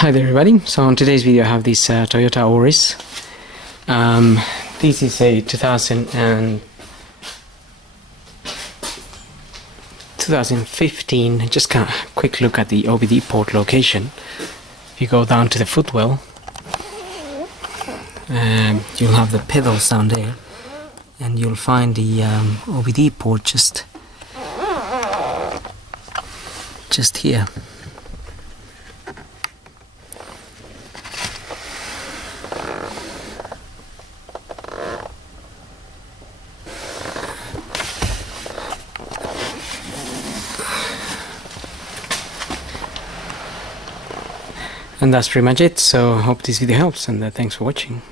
Hi there everybody, so in today's video I have this Toyota Auris. This is a 2015. Just kind of quick look at the OBD port location. If you go down to the footwell, you'll have the pedals down there and you'll find the OBD port just here. And that's pretty much it, so I hope this video helps, and thanks for watching.